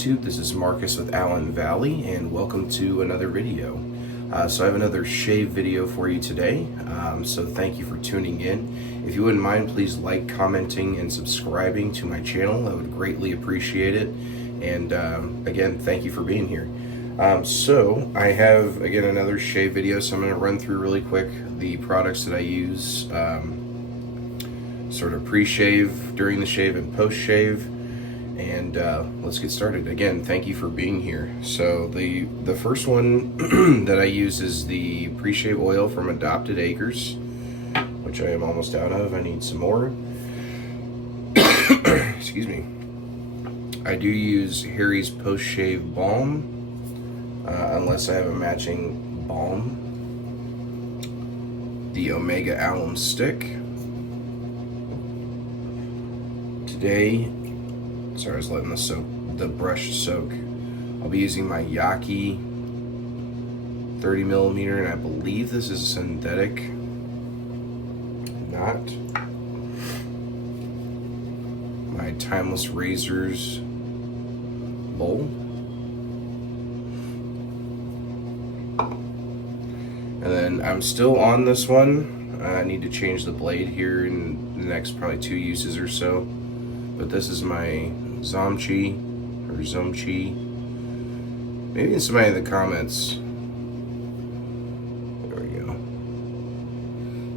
YouTube. This is Marcus with AllenValley, and welcome to another video. So I have another shave video for you today, so thank you for tuning in. If you wouldn't mind, please like, commenting, and subscribing to my channel. I would greatly appreciate it. And again, thank you for being here. So I have, again, another shave video, so I'm going to run through really quick the products that I use, sort of pre-shave, during the shave, and post-shave. And let's get started. Again, thank you for being here. So the first one that I use is the pre-shave oil from Adopted Acres, which I am almost out of. I need some more. Excuse me. I do use Harry's post-shave balm, unless I have a matching balm. The Omega Alum stick. Today, sorry, I was letting the brush soak. I'll be using my Yaki 30mm, and I believe this is synthetic. Not. My Timeless Razors bowl. And then I'm still on this one. I need to change the blade here in the next probably 2 uses or so. But this is my Zomchi, or Zomchi. Maybe somebody in the comments. There we go.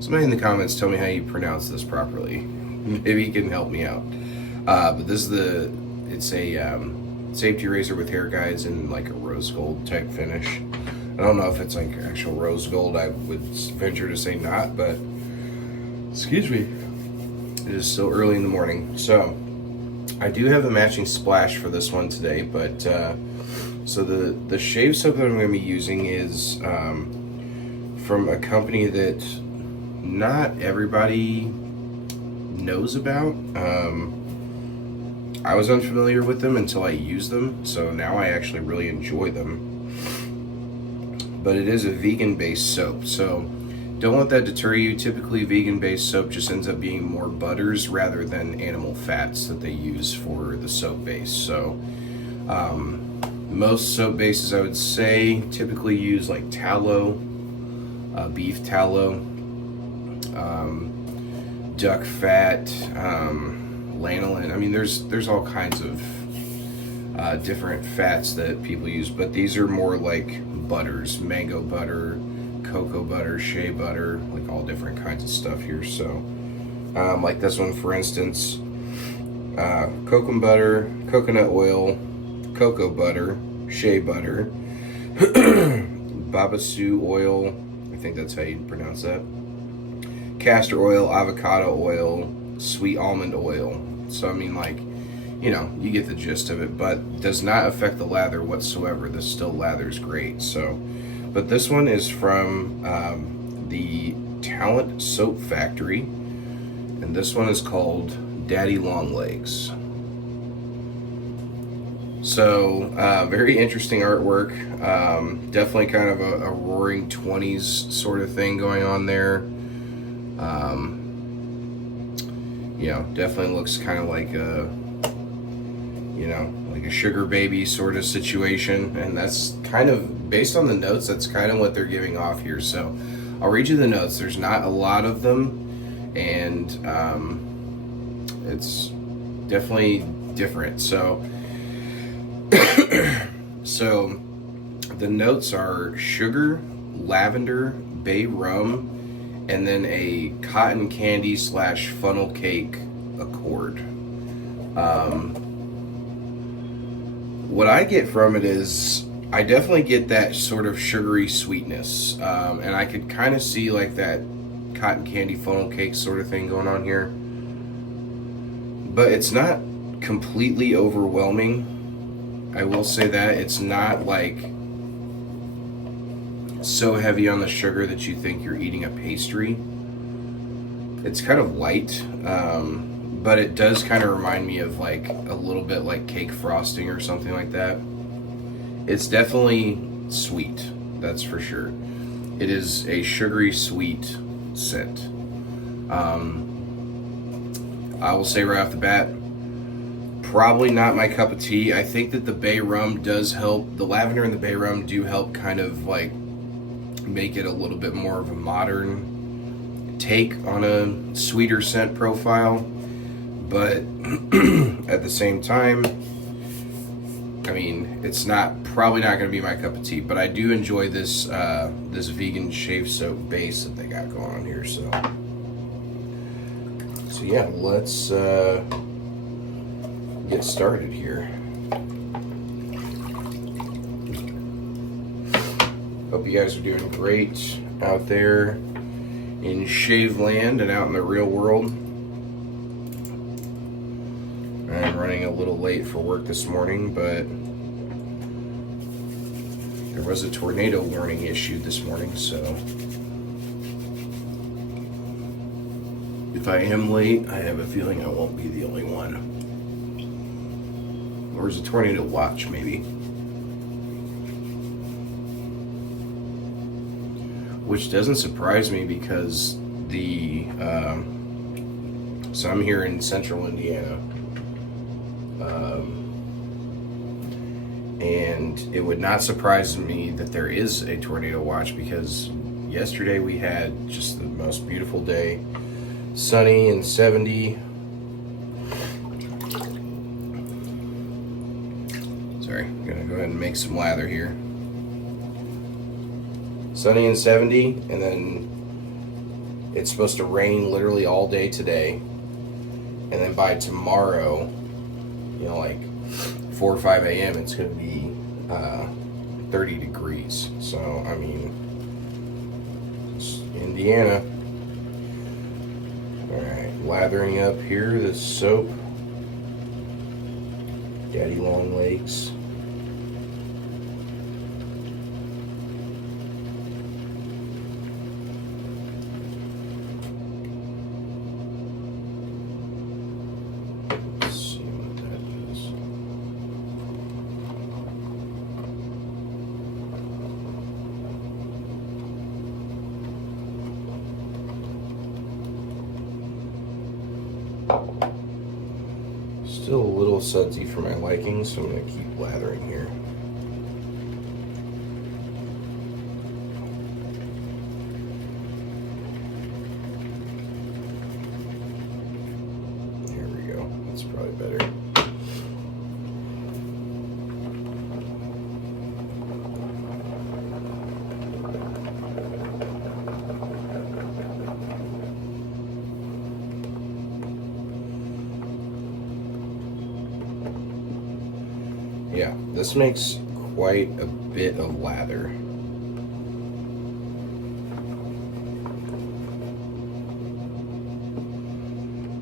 Somebody in the comments tell me how you pronounce this properly. Maybe you can help me out. But this is it's a safety razor with hair guides in like a rose gold type finish. I don't know if it's like actual rose gold. I would venture to say not, but excuse me. It is still early in the morning, so. I do have a matching splash for this one today, but so the shave soap that I'm going to be using is from a company that not everybody knows about. I was unfamiliar with them until I used them, so now I actually really enjoy them. But it is a vegan-based soap, so don't let that deter you. Typically, vegan-based soap just ends up being more butters rather than animal fats that they use for the soap base. So most soap bases, I would say, typically use like tallow, beef tallow, duck fat, lanolin. I mean, there's all kinds of different fats that people use, but these are more like butters, mango butter, cocoa butter, shea butter, like all different kinds of stuff here. So like this one, for instance, cocoa butter, coconut oil, cocoa butter, shea butter, babassu oil, I think that's how you pronounce that, castor oil, avocado oil, sweet almond oil. So I mean, like, you know, you get the gist of it, but does not affect the lather whatsoever. This still lathers great. So but this one is from the Talent Soap Factory, and this one is called Daddy Longlegs. So very interesting artwork. Definitely kind of a roaring 20s sort of thing going on there. You know, definitely looks kind of like a, you know, like a sugar baby sort of situation, and that's kind of based on the notes. That's kind of what they're giving off here. So I'll read you the notes. There's not a lot of them, and it's definitely different. So so the notes are sugar, lavender, bay rum, and then a cotton candy / funnel cake accord. What I get from it is I definitely get that sort of sugary sweetness, and I could kind of see like that cotton candy funnel cake sort of thing going on here, but it's not completely overwhelming. I will say that it's not like so heavy on the sugar that you think you're eating a pastry. It's kind of light, but it does kind of remind me of like a little bit like cake frosting or something like that. It's definitely sweet, that's for sure. It is a sugary sweet scent. I will say right off the bat, probably not my cup of tea. I think that the bay rum does help. The lavender and the bay rum do help kind of like make it a little bit more of a modern take on a sweeter scent profile. But at the same time, I mean, it's probably not going to be my cup of tea. But I do enjoy this this vegan shave soap base that they got going on here. So yeah, let's get started here. Hope you guys are doing great out there in shave land and out in the real world. I'm running a little late for work this morning, but there was a tornado warning issued this morning, so if I am late, I have a feeling I won't be the only one. Or is a tornado watch, maybe? Which doesn't surprise me because so I'm here in central Indiana. And it would not surprise me that there is a tornado watch because yesterday we had just the most beautiful day. Sunny and 70. Sorry, I'm gonna go ahead and make some lather here. Sunny and 70, and then it's supposed to rain literally all day today. And then by tomorrow, you know, like 4 or 5 a.m., it's gonna be 30 degrees. So, I mean, it's Indiana. Lathering up here this soap, Daddy Longlegs. Let's see what that is. Still a little sudsy for my liking, so I'm going to keep lathering here. Here we go. That's probably better. Yeah, this makes quite a bit of lather.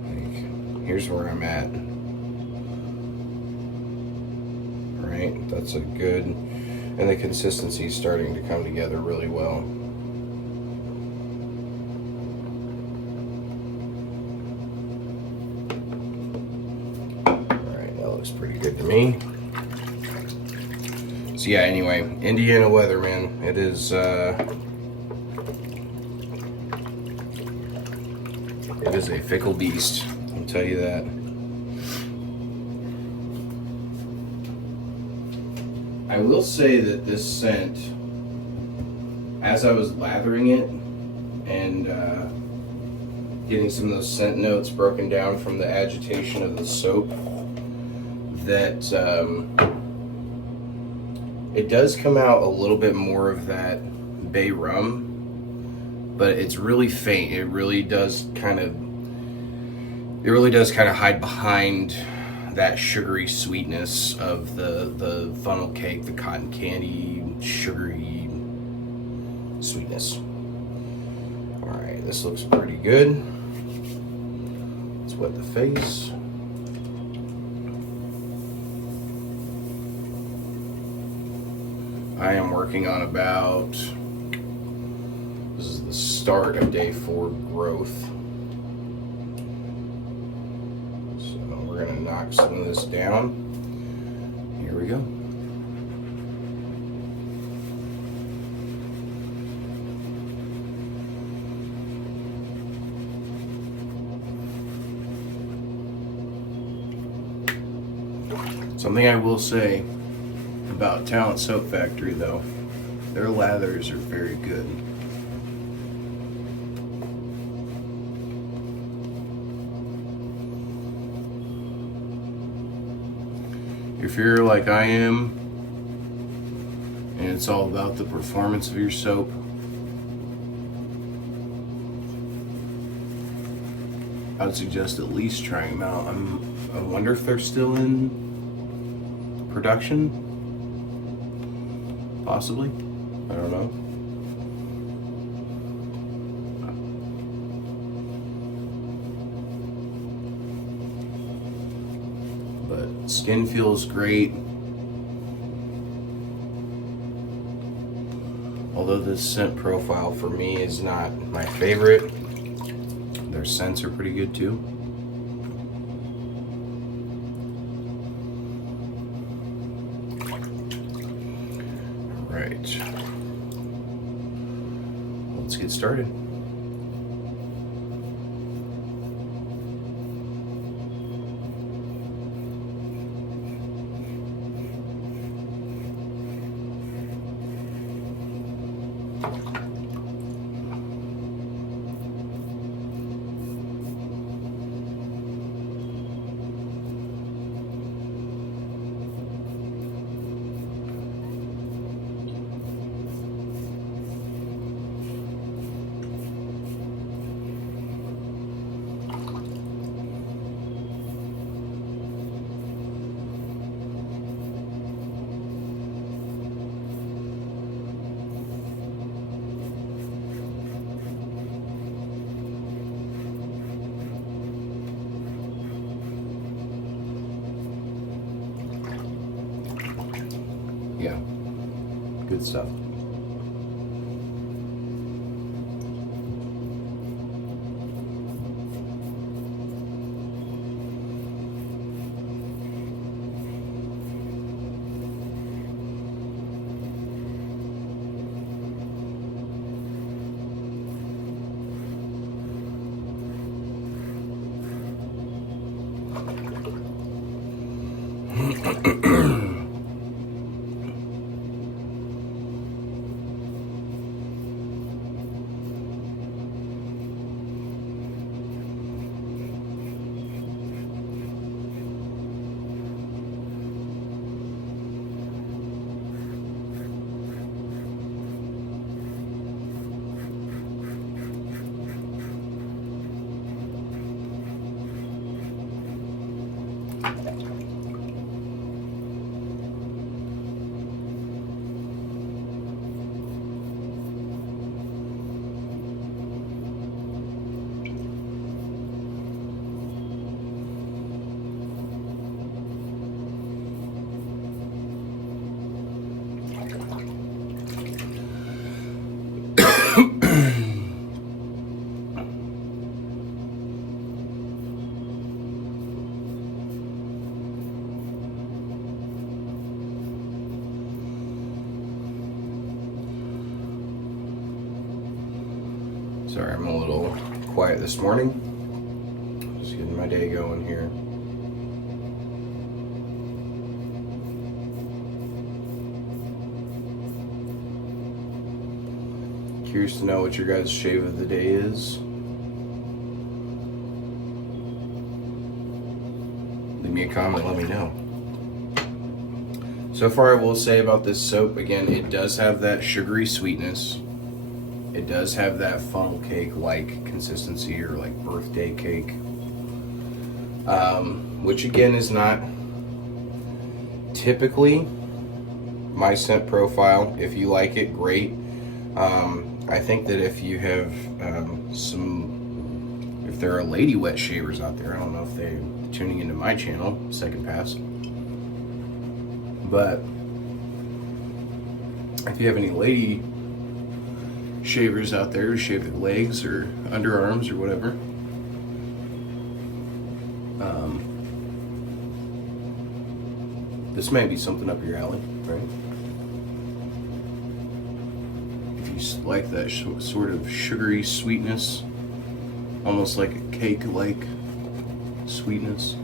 Like, here's where I'm at. Right, that's a good, and the consistency is starting to come together really well. All right, that looks pretty good to me. So yeah, anyway, Indiana weather, man. It is a fickle beast, I'll tell you that. I will say that this scent, as I was lathering it and getting some of those scent notes broken down from the agitation of the soap, that it does come out a little bit more of that bay rum, but it's really faint. It really does kind of hide behind that sugary sweetness of the funnel cake, the cotton candy, sugary sweetness. All right, this looks pretty good. Let's wet the face. I am working on about, this is the start of day 4 growth. So we're gonna knock some of this down. Here we go. Something I will say about Talent Soap Factory, though, their lathers are very good. If you're like I am, and it's all about the performance of your soap, I would suggest at least trying them out. I wonder if they're still in production? Possibly. I don't know. But skin feels great. Although this scent profile for me is not my favorite, their scents are pretty good too. All right, let's get started. Yeah, good stuff. Sorry, I'm a little quiet this morning. Just getting my day going here. Curious to know what your guys' shave of the day is. Leave me a comment, let me know. So far, I will say about this soap, again, it does have that sugary sweetness. It does have that funnel cake-like consistency, or like birthday cake, which again is not typically my scent profile. If you like it, great. I think that if you have if there are lady wet shavers out there, I don't know if they're tuning into my channel, Second Pass, but if you have any lady shavers out there who shave their legs or underarms or whatever, this may be something up your alley, right? If you like that sort of sugary sweetness, almost like a cake-like sweetness.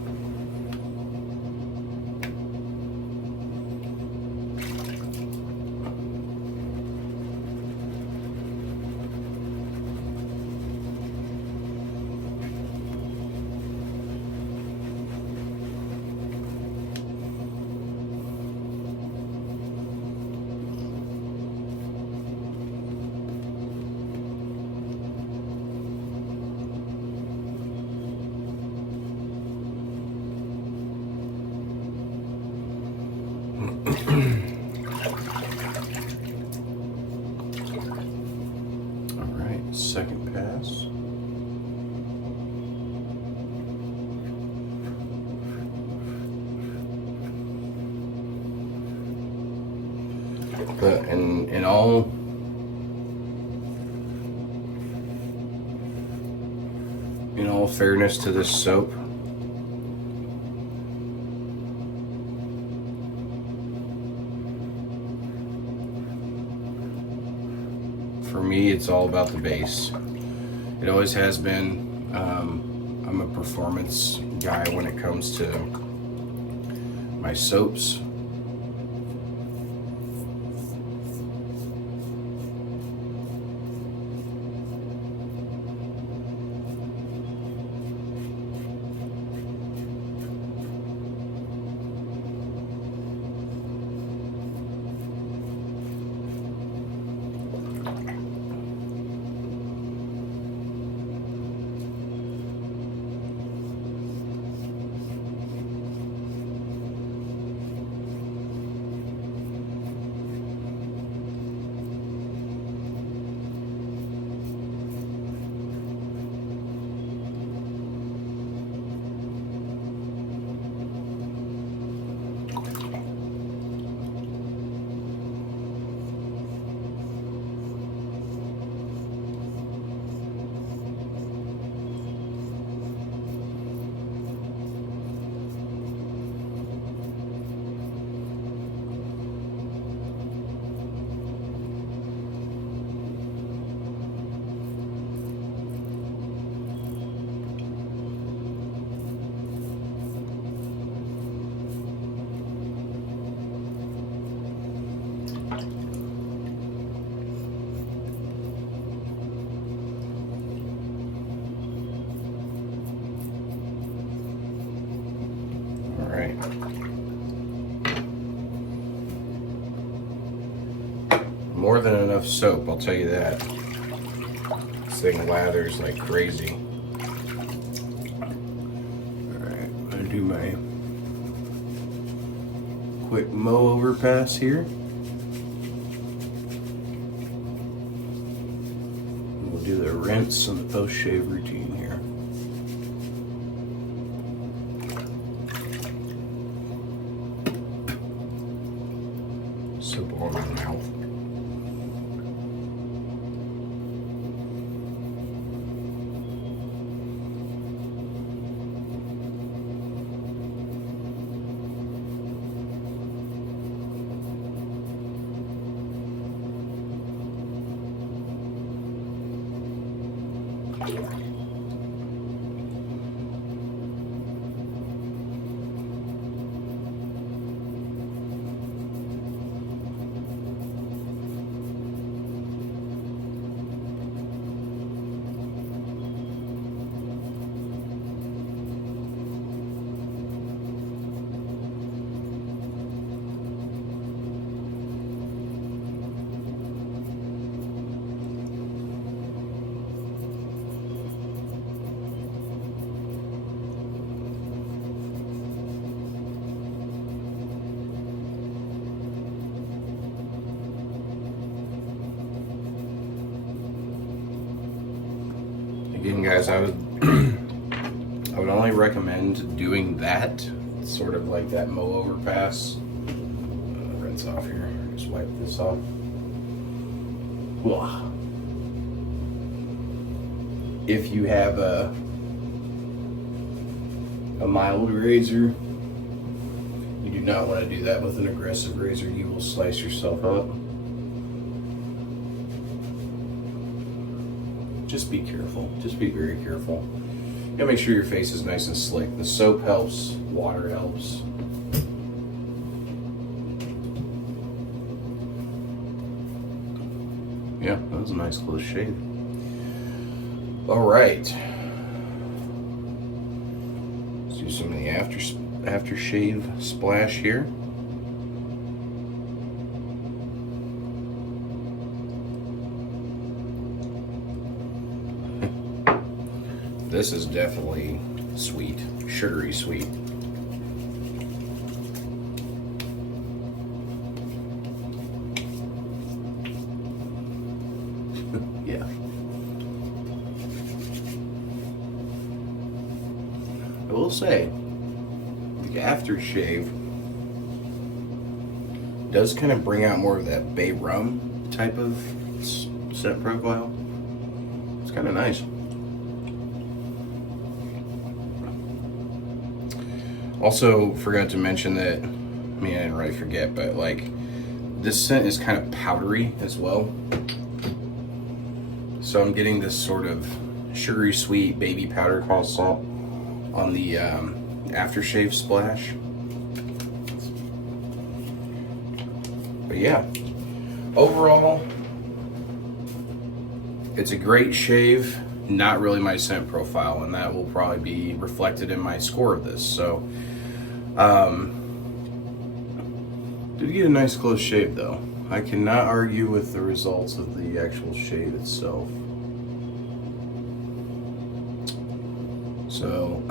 All right, second pass. But in all fairness to this soap, for me, it's all about the base. It always has been. I'm a performance guy when it comes to my soaps. More than enough soap, I'll tell you that. This thing lathers like crazy. Alright, I'm gonna do my quick mow over pass here. We'll do the rinse and the post shave routine here. Soap on my mouth. Again, guys, I would only recommend doing that, sort of like that mow over pass. Rinse off here. Just wipe this off. Whoa. If you have a mild razor, you do not want to do that with an aggressive razor. You will slice yourself up. Just be careful. Just be very careful. You gotta make sure your face is nice and slick. The soap helps, water helps. Yeah, that was a nice close shave. All right. Let's do some of the aftershave splash here. This is definitely sweet, sugary sweet. I will say, the aftershave does kind of bring out more of that bay rum type of scent profile. It's kind of nice. Also, forgot to mention that, I mean, I didn't really forget, but like, this scent is kind of powdery as well. So I'm getting this sort of sugary sweet baby powder called salt on the aftershave splash. But yeah, overall, it's a great shave. Not really my scent profile, and that will probably be reflected in my score of this. So, did get a nice close shave though. I cannot argue with the results of the actual shave itself. So,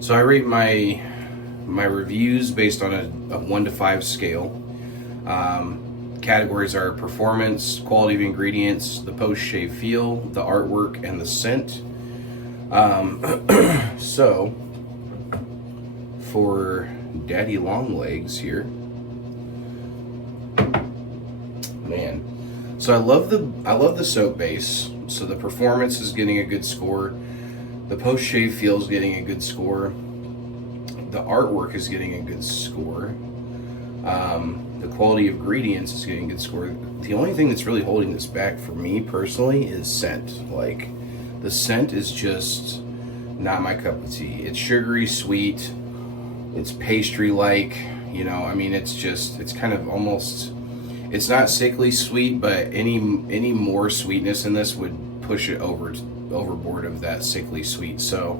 so I rate my reviews based on a 1 to 5 scale. Categories are performance, quality of ingredients, the post-shave feel, the artwork, and the scent. So, for Daddy Longlegs here, man. So I love the soap base. So the performance is getting a good score. The post-shave feel is getting a good score. The artwork is getting a good score. The quality of ingredients is getting a good score. The only thing that's really holding this back for me personally is scent. Like, the scent is just not my cup of tea. It's sugary sweet. It's pastry-like. You know, I mean, it's kind of almost, it's not sickly sweet, but any more sweetness in this would push it overboard of that sickly sweet. So,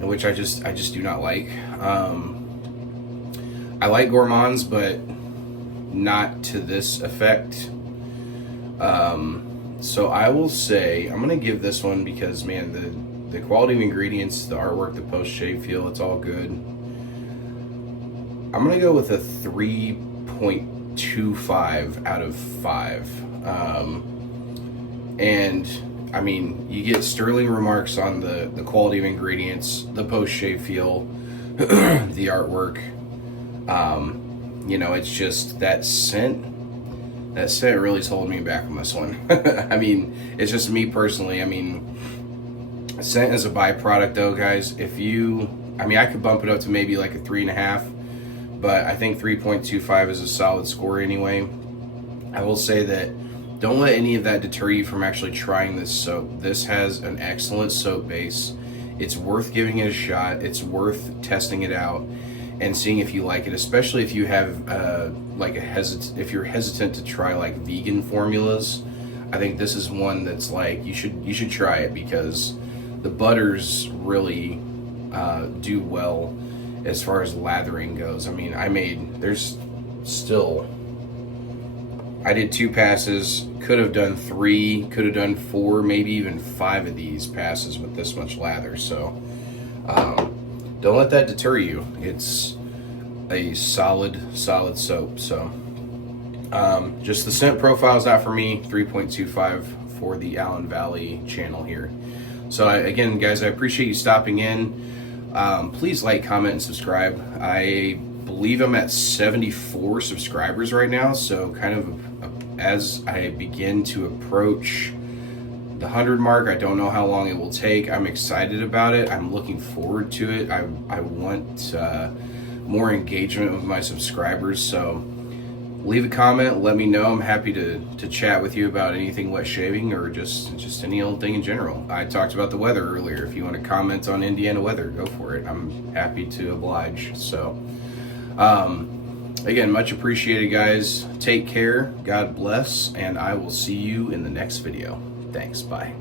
which I just do not like. I like gourmands, but not to this effect. So I will say, I'm gonna give this one, because man, the quality of ingredients, the artwork, the post-shave feel, it's all good. I'm gonna go with a 3.25 out of 5. And I mean, you get sterling remarks on the quality of ingredients, the post-shave feel, the artwork. You know, it's just that scent really is holding me back on this one. I mean, it's just me personally. I mean, scent is a byproduct though, guys. I mean, I could bump it up to maybe like a 3.5, but I think 3.25 is a solid score anyway. I will say that don't let any of that deter you from actually trying this soap. This has an excellent soap base. It's worth giving it a shot. It's worth testing it out and seeing if you like it, especially if you have if you're hesitant to try like vegan formulas. I think this is one that's like, you should try it, because the butters really do well as far as lathering goes. I mean, I did 2 passes, could have done 3, could have done 4, maybe even 5 of these passes with this much lather. So don't let that deter you. It's a solid soap. So just the scent profile is not for me. 3.25 for the AllenValley channel here. So again, guys, I appreciate you stopping in. Please like, comment, and subscribe. I believe I'm at 74 subscribers right now, so kind of as I begin to approach the 100 mark, I don't know how long it will take. I'm excited about it. I'm looking forward to it. I want more engagement with my subscribers, so leave a comment, let me know. I'm happy to chat with you about anything wet shaving, or just any old thing in general. I talked about the weather earlier. If you want to comment on Indiana weather, go for it. I'm happy to oblige. So again, much appreciated, guys. Take care, God bless, and I will see you in the next video. Thanks, bye.